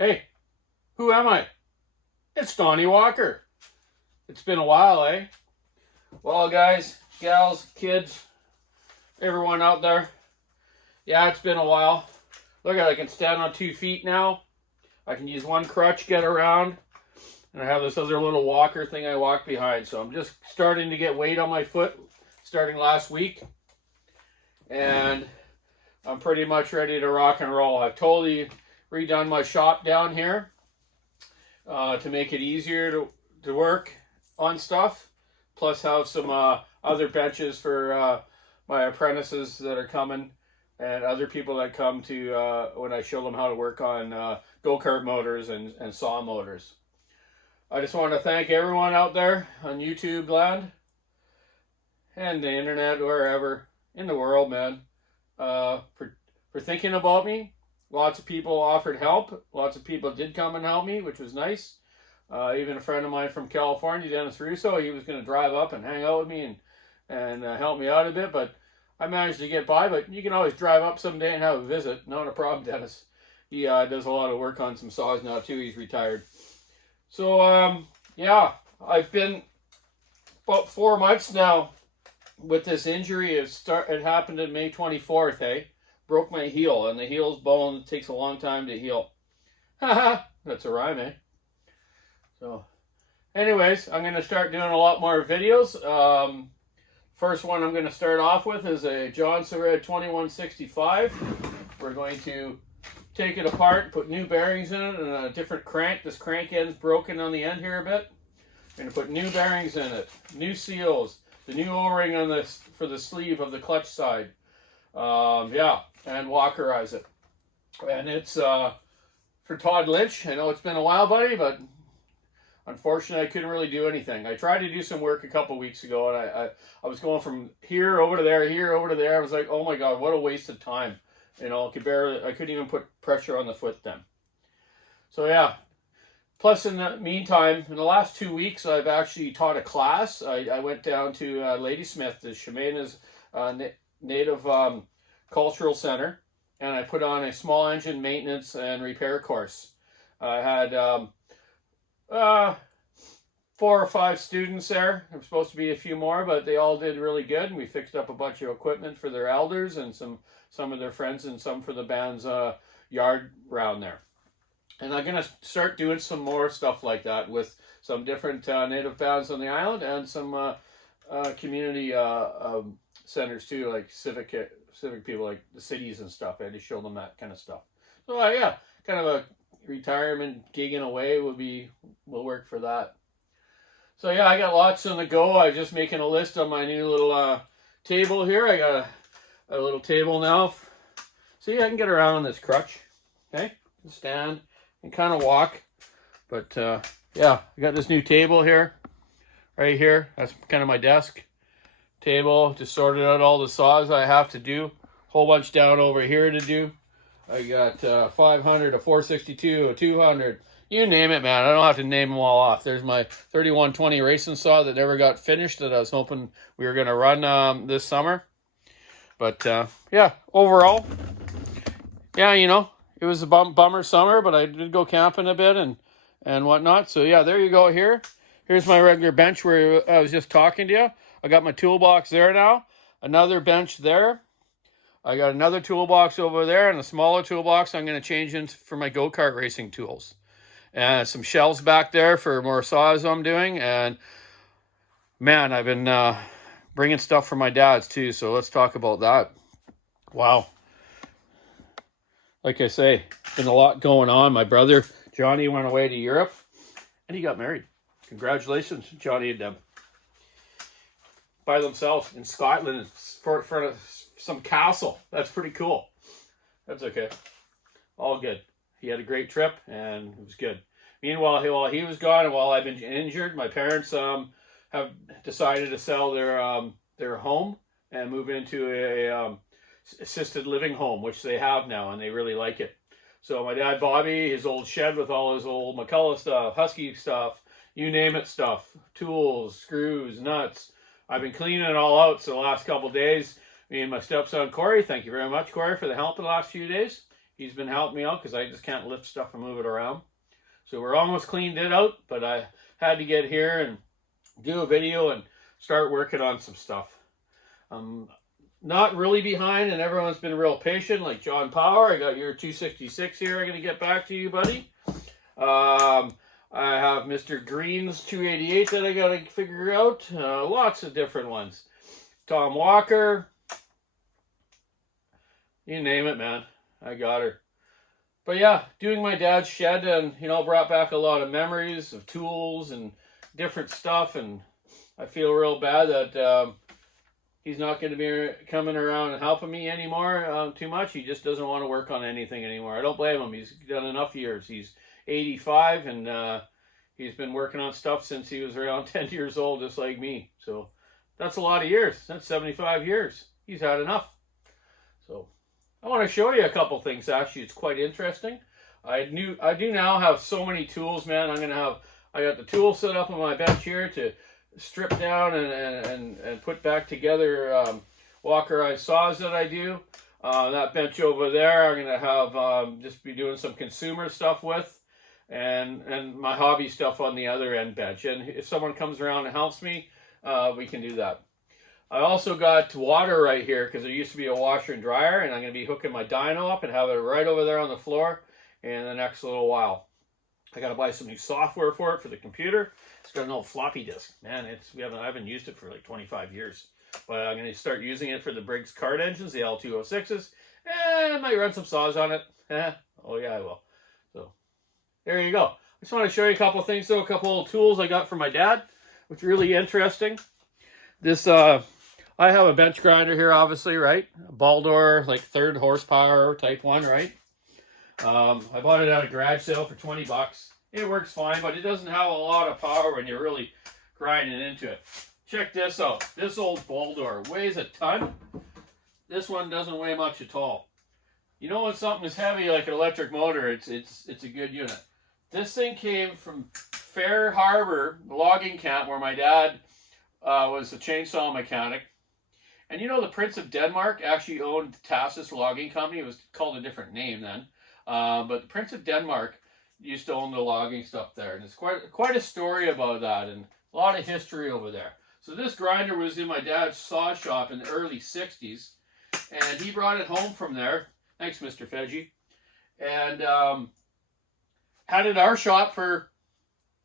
Hey, who am I? It's Donny Walker. It's been a while, eh? Well, guys, gals, kids, everyone out there. Yeah, it's been a while. Look at it, I can stand on 2 feet now. I can use one crutch, get around. And I have this other little walker thing I walk behind. So I'm just starting to get weight on my foot, starting last week. And I'm pretty much ready to rock and roll. I've totally redone my shop down here to make it easier to work on stuff. Plus have some other benches for my apprentices that are coming and other people that come to when I show them how to work on go-kart motors and saw motors. I just want to thank everyone out there on YouTube land and the internet, wherever in the world, man, for thinking about me. Lots of people offered help. Lots of people did come and help me, which was nice. Even a friend of mine from California, Dennis Russo, he was going to drive up and hang out with me and help me out a bit, but I managed to get by. But you can always drive up someday and have a visit. Not a problem, Dennis. He does a lot of work on some saws now too. He's retired. So yeah, I've been about 4 months now with this injury. It happened on May 24th. Hey, broke my heel, and the heel's bone. It takes a long time to heal. Haha, that's a rhyme, eh? So, anyways, I'm going to start doing a lot more videos. First one I'm going to start off with is a John Sered 2165. We're going to take it apart, put new bearings in it, and a different crank. This crank end's broken on the end here a bit. I'm going to put new bearings in it, new seals, the new O-ring on this for the sleeve of the clutch side. Yeah, and walkerize it. And it's for Todd Lynch. I know it's been a while, buddy, but unfortunately, I couldn't really do anything. I tried to do some work a couple weeks ago, and I was going from here over to there, here over to there. I was like, oh my God, what a waste of time. You know, I couldn't even put pressure on the foot then. So yeah. Plus, in the meantime, in the last 2 weeks, I've actually taught a class. I went down to Ladysmith, the Shemana's Native Cultural Center, and I put on a small engine maintenance and repair course. I had 4 or 5 students there. There was supposed to be a few more, but they all did really good. And we fixed up a bunch of equipment for their elders and some of their friends and some for the band's yard round there. And I'm going to start doing some more stuff like that with some different native bands on the island and some community centers too, like civic people, like the cities and stuff. I had to show them that kind of stuff. So yeah, kind of a retirement gigging away will work for that. So yeah, I got lots on the go. I'm just making a list on my new little table here. I got a little table now. See, I can get around on this crutch. Okay, stand and kind of walk. But yeah, I got this new table here, right here. That's kind of my desk table. Just sorted out all the saws I have to do. Whole bunch down over here to do. I got 500, a 462, a 200. You name it, man. I don't have to name them all off. There's my 3120 racing saw that never got finished that I was hoping we were going to run this summer. But yeah, overall, yeah, you know, it was a bummer summer, but I did go camping a bit and whatnot. So yeah, there you go here. Here's my regular bench where I was just talking to you. I got my toolbox there now. Another bench there. I got another toolbox over there and a smaller toolbox I'm going to change into for my go-kart racing tools. And some shelves back there for more saws I'm doing. And man, I've been bringing stuff from my dad's too. So let's talk about that. Wow. Like I say, been a lot going on. My brother, Johnny, went away to Europe and he got married. Congratulations, Johnny and them. By themselves in Scotland in front of some castle. That's pretty cool. That's okay. All good. He had a great trip and it was good. Meanwhile, while he was gone and while I've been injured, my parents have decided to sell their home and move into a assisted living home, which they have now, and they really like it. So my dad, Bobby, his old shed with all his old McCullough stuff, Husky stuff, you name it stuff, tools, screws, nuts. I've been cleaning it all out. So the last couple of days, me and my stepson, Corey, thank you very much, Corey, for the help in the last few days. He's been helping me out because I just can't lift stuff and move it around. So we're almost cleaned it out, but I had to get here and do a video and start working on some stuff. I'm not really behind, and everyone's been real patient, like John Power. I got your 266 here. I'm going to get back to you, buddy. I have Mr. Green's 288 that I got to figure out. Lots of different ones. Tom Walker. You name it, man. I got her. But yeah, doing my dad's shed, and you know, brought back a lot of memories of tools and different stuff, and I feel real bad that he's not going to be coming around and helping me anymore too much. He just doesn't want to work on anything anymore. I don't blame him. He's done enough years. He's 85, and he's been working on stuff since he was around 10 years old, just like me. So that's a lot of years. That's 75 years. He's had enough. So I want to show you a couple things. Actually, it's quite interesting. I do now have so many tools, man. I got the tool set up on my bench here to strip down and put back together walker-eye saws that I do. That bench over there, I'm gonna have just be doing some consumer stuff with, and my hobby stuff on the other end bench. And if someone comes around and helps me, we can do that. I also got water right here because there used to be a washer and dryer, and I'm going to be hooking my dyno up and have it right over there on the floor in the next little while. I got to buy some new software for it for the computer. It's got an old floppy disk. Man, I haven't used it for like 25 years. But I'm going to start using it for the Briggs card engines, the L206s. And I might run some saws on it. Oh yeah, I will. So there you go. I just want to show you a couple of things though, a couple of tools I got from my dad, which is really interesting. This I have a bench grinder here, obviously, right? A Baldor, like 3rd horsepower type one, right? I bought it at a garage sale for 20 bucks. It works fine, but it doesn't have a lot of power when you're really grinding into it. Check this out. This old Baldor weighs a ton. This one doesn't weigh much at all. You know when something is heavy like an electric motor, it's a good unit. This thing came from Fair Harbor logging camp where my dad was a chainsaw mechanic. And you know the Prince of Denmark actually owned Tassis Logging Company. It was called a different name then. But the Prince of Denmark used to own the logging stuff there. And it's quite a story about that and a lot of history over there. So this grinder was in my dad's saw shop in the early 60s. And he brought it home from there. Thanks, Mr. Fedgy. And had it at our shop for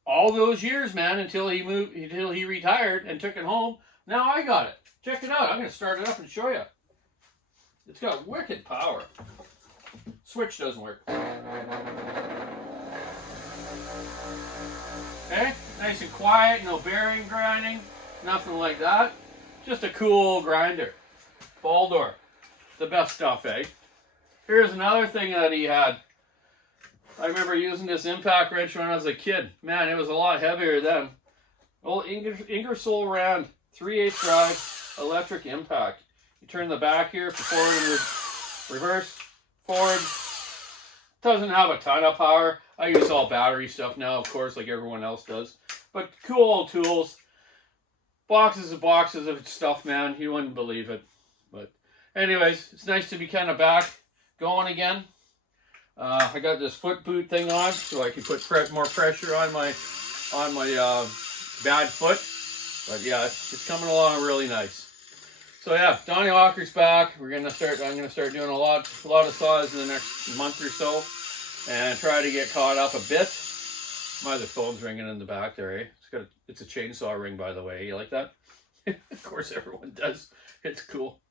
all those years, man, until he retired and took it home. Now I got it. Check it out. I'm going to start it up and show you. It's got wicked power. Switch doesn't work. Okay, nice and quiet, no bearing grinding, nothing like that. Just a cool grinder. Baldor. The best stuff, eh? Here's another thing that he had. I remember using this impact wrench when I was a kid. Man, it was a lot heavier then. Old Ingersoll Rand 3/8 drive electric impact. You turn the back here for forward and reverse, forward. Doesn't have a ton of power. I use all battery stuff now, of course, like everyone else does. But cool old tools. Boxes and boxes of stuff, man. You wouldn't believe it. But anyways, it's nice to be kind of back going again. I got this foot boot thing on so I can put more pressure on my bad foot. But yeah, it's coming along really nice. So yeah, Donny Walker's back. I'm gonna start doing a lot of saws in the next month or so, and try to get caught up a bit. My other phone's ringing in the back there. Eh? It's a chainsaw ring, by the way. You like that? Of course, everyone does. It's cool.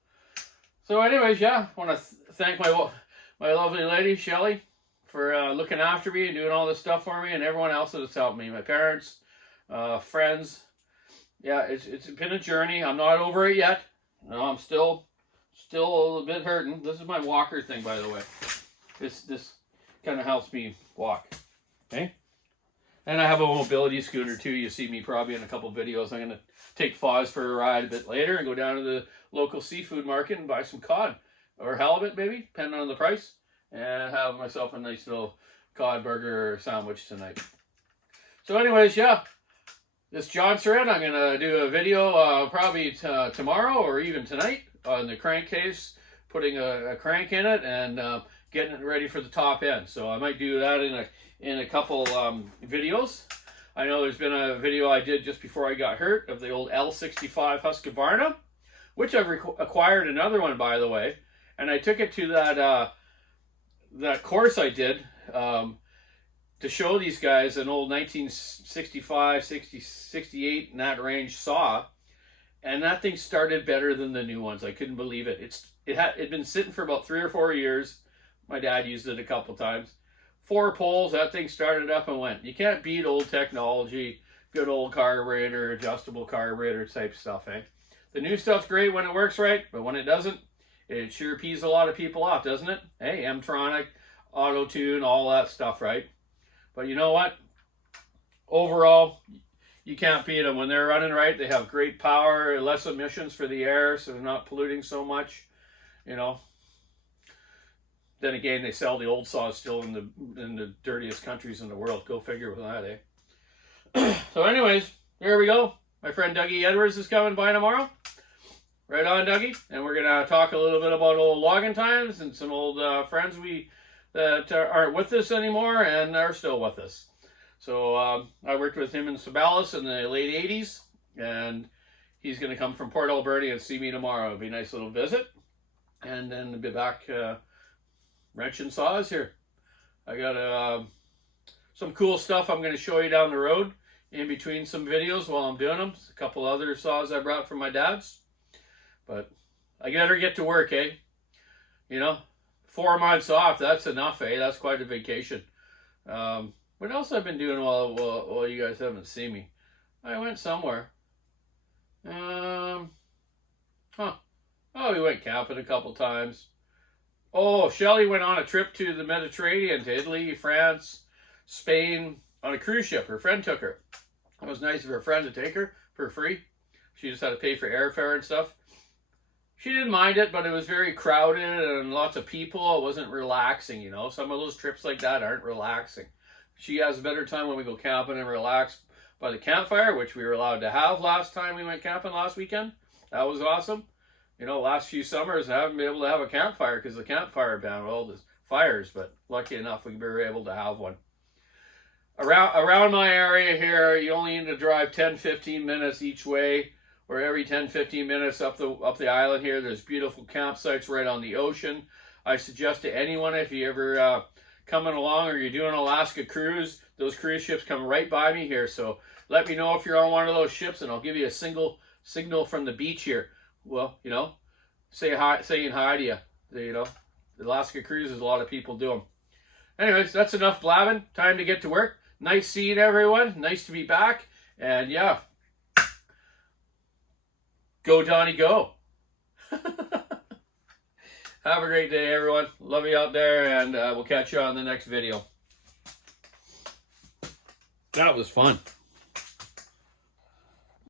So, anyways, yeah, I want to thank my lovely lady Shelly for looking after me and doing all this stuff for me, and everyone else that has helped me. My parents, friends. Yeah, it's been a journey. I'm not over it yet. No, I'm still a little bit hurting. This is my walker thing, by the way. This kind of helps me walk. Okay? And I have a mobility scooter too. You see me probably in a couple videos. I'm going to take Foz for a ride a bit later and go down to the local seafood market and buy some cod. Or halibut, maybe, depending on the price. And have myself a nice little cod burger sandwich tonight. So anyways, yeah. This John Surratt, I'm going to do a video probably tomorrow or even tonight on the crankcase putting a crank in it and getting it ready for the top end. So I might do that in a couple videos. I know there's been a video I did just before I got hurt of the old L65 Husqvarna, which I've acquired another one, by the way, and I took it to that course I did to show these guys an old 1965, 68 in that range saw, and that thing started better than the new ones. I couldn't believe it. It'd been sitting for about 3 or 4 years. My dad used it a couple times. 4 poles, that thing started up and went. You can't beat old technology, good old carburetor, adjustable carburetor type stuff, eh? The new stuff's great when it works right, but when it doesn't, it sure pees a lot of people off, doesn't it? Hey, M-Tronic, auto-tune, all that stuff, right? But you know what? Overall, you can't beat them. When they're running right, they have great power, less emissions for the air, so they're not polluting so much, you know. Then again, they sell the old saws still in the dirtiest countries in the world. Go figure with that, eh? So anyways, there we go. My friend Dougie Edwards is coming by tomorrow. Right on, Dougie. And we're going to talk a little bit about old logging times and some old friends that aren't with us anymore and are still with us. So I worked with him in Sabalis in the late 80s, and he's going to come from Port Alberta and see me tomorrow. It'll be a nice little visit. And then be back wrenching saws here. I got some cool stuff I'm going to show you down the road in between some videos while I'm doing them. A couple other saws I brought from my dad's. But I better get to work, eh? You know, 4 months off, that's enough, eh? That's quite a vacation. What else I've been doing while you guys haven't seen me? I went somewhere. Oh, we went camping a couple times. Oh, Shelley went on a trip to the Mediterranean, to Italy, France, Spain, on a cruise ship. Her friend took her. It was nice of her friend to take her for free. She just had to pay for airfare and stuff. She didn't mind it, but it was very crowded and lots of people. It wasn't relaxing, you know. Some of those trips like that aren't relaxing. She has a better time when we go camping and relax by the campfire, which we were allowed to have last time we went camping last weekend. That was awesome. You know, last few summers I haven't been able to have a campfire because the campfire banned all the fires, but lucky enough we were able to have one. Around my area here, you only need to drive 10-15 minutes each way, or every 10-15 minutes up the island here. There's beautiful campsites right on the ocean. I suggest to anyone, if you ever coming along or you're doing an Alaska cruise, those cruise ships come right by me here. So let me know if you're on one of those ships, and I'll give you a signal from the beach here. Well, you know, saying hi to you. You know, the Alaska cruises, a lot of people do them. Anyways, that's enough blabbing. Time to get to work. Nice seeing everyone. Nice to be back. And yeah, go Donny, go. Have a great day, everyone. Love you out there, and we'll catch you on the next video. That was fun.